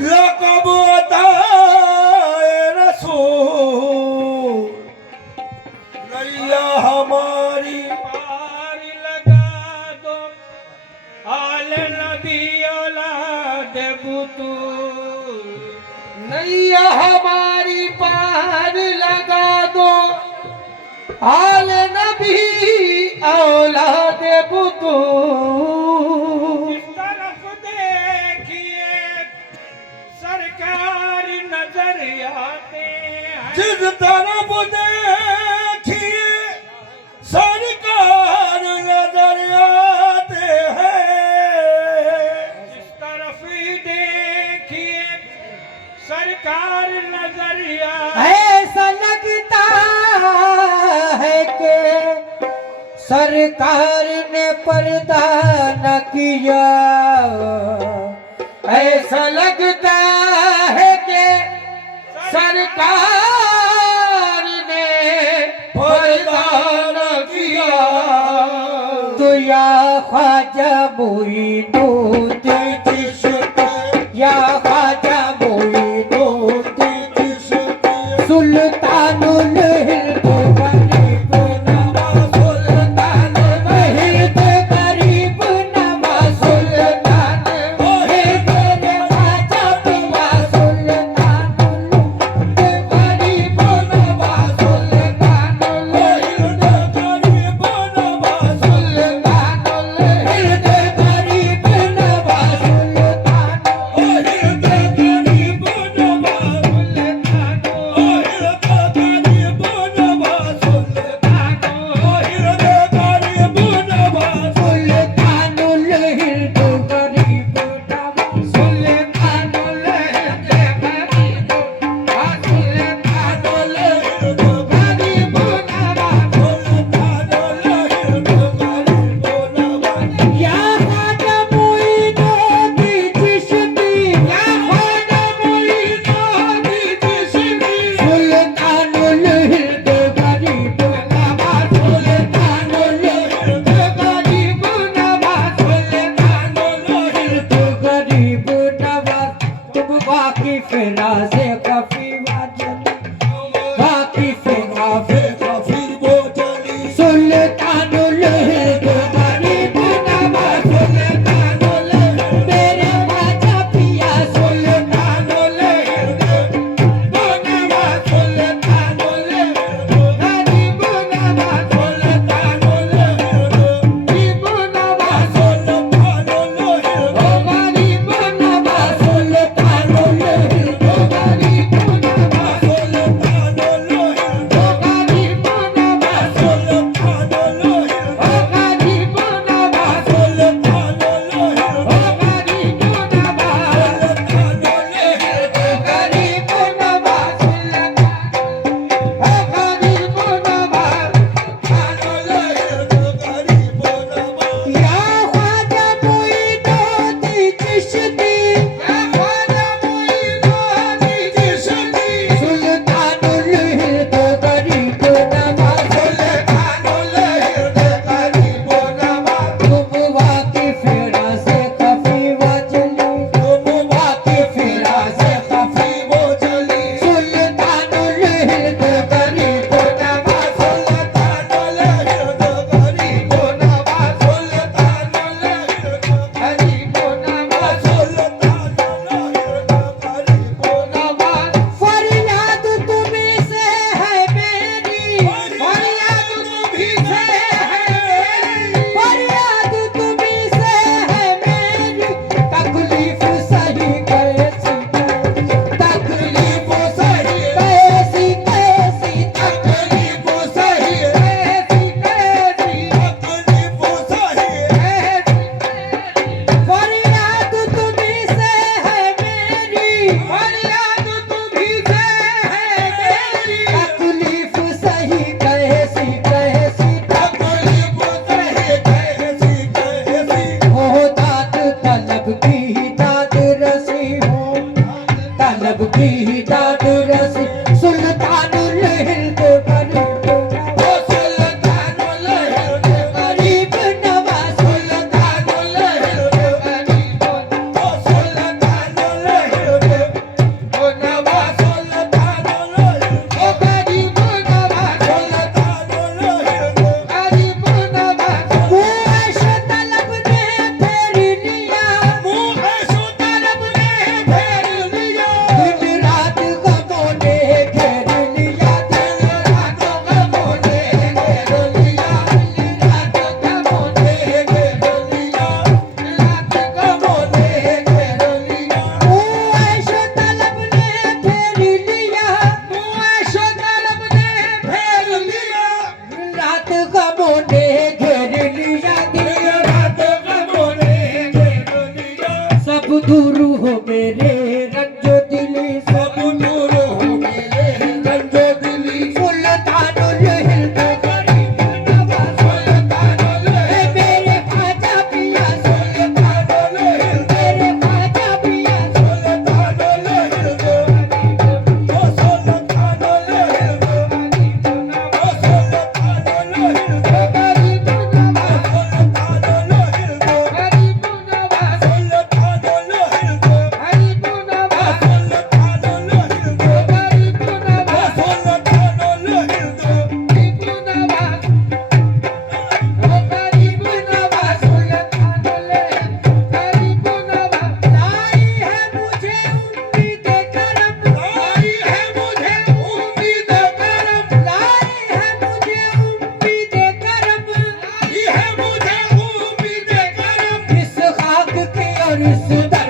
लक़ब अताए रसूल नैया हमारी पार लगा दो आल नबी औलाद बुतूल। नैया हमारी पार लगा दो आल नबी औलाद बुतूल। इस तरफ देखिए सरकार नजर आते हैं। जिस तरफ देखिए सरकार नजर आते हैं। जिस तरफ देखिए सरकार नजर आते ऐसा लगता है कि सरकार ने पर्दा न किया। ऐसा लगता है कि सरकार ने पर्दा न किया। तो या ख्वाजा मोइनुद्दीन चिश्ती, या ख्वाजा मोइनुद्दीन चिश्ती, सुल्तानुल हिंद गरीब नवाज, सुल्तानुल हिंद गरीब नवाज, सुल्तानुल हिंद ख्वाजा पिया, सुल्तानुल हिंद गरीब नवाज, सुल्तानुल हिंद गरीब नवाज, सुल्तानुल हिंद गरीब नवाज, सुल्तानुल हिंद गरीब सुल्तानुल हिंद गरीब नवाज, सुल्तानुल हिंद गरीब नवाज, सुल्तानुल हिंद गरीब नवाज। या ख्वाजा मोइनुद्दीन चिश्ती, या ख्वाजा मोइनुद्दीन चिश्ती, सुल्तानुल हिंद गरीब नवाज, सुल्तानुल हिंद गरीब नवाज, सुल्तानुल हिंद गरीब नवाज। तुम वाकिफ राज़े खफी वाजनी, वाकिफ काफी सुल्तानुल हिंद गरीब नवाज, सुल्तानुल मेरे ख्वाजा पिया, सुल्तानुल हिंद नवाज, सुल्तानुल गरीब नवाज, सुल्तानुल गरीब नवाज, ओ गरीब नवाज, सुल्तानुल हिंद गरीब नवाज, ओ गरीब नवाज, ओ गरीब नवाज, ओ गरीब नवाज, या ख्वाजा मोइनुद्दीन चिश्ती, या ख्वाजा मोइनुद्दीन चिश्ती, सुल्तानुल हिंद गरीब नवाज, सुल्तानुल हिंद गरीब नवाज। तुम वाकिफ राज़े खफी वाजनी, तुम वाकिफ राज़े खफी वाजनी, सुल्तानुल हिंद गरीब नवाज, सुल्तानुल हिंद गरीब नवाज, सुल्तानुल हिंद गरीब नवाज, नवाज। फरियाद तुम्हीं से है मेरी, फरियाद तुम्हीं से है मेरी, फरियाद तुम्हीं से है मेरी। तकलीफ सही कैसी, तकलीफ सही कैसी, कैसी तकलीफ सही कैसी, कैसी फरियाद तुम्हीं से है मेरी, फरियाद तुम्हीं से है मेरी। तकलीफ सही कैसी, कैसी तकलीफ सही कैसी, कैसी। हो दाद तलब की दाद रसी, हो तलब की दाद रसी, सुल्तानुल हिंद गरीब नवाज, सुल्तानुल हिंद गरीब नवाज, सुल्तानुल हिंद गरीब नवाज, सुल्तानुल सब दूर हो मेरे रंजो दिली सब दूर हो मेरे रंजो दिली सुल्तानुल हिंद गरीब नवाज सुल्तानुल ए मेरे ख्वाजा पिया सुल्तानुल हिंद मेरे ख्वाजा पिया सुल्तानुल हिंद ओ सुल्तानुल हिंद ओ सुल्तानुल हिंद गरीब नवाज सुल्तानुल हिंद गरीब नवाज सुल्तानुल हिंद गरीब नवाज सुल्तानुल हिंद गरीब नवाज सुल्तानुल हिंद गरीब नवाज गरीब नवाज सुल्तानुल गरीब नवाज लाई है मुझे उम्मीद करम लाई है मुझे उम्मीद करम लाई है मुझे उम्मीद करम लाई है मुझे उम्मीद करम इस खाक के और इस दर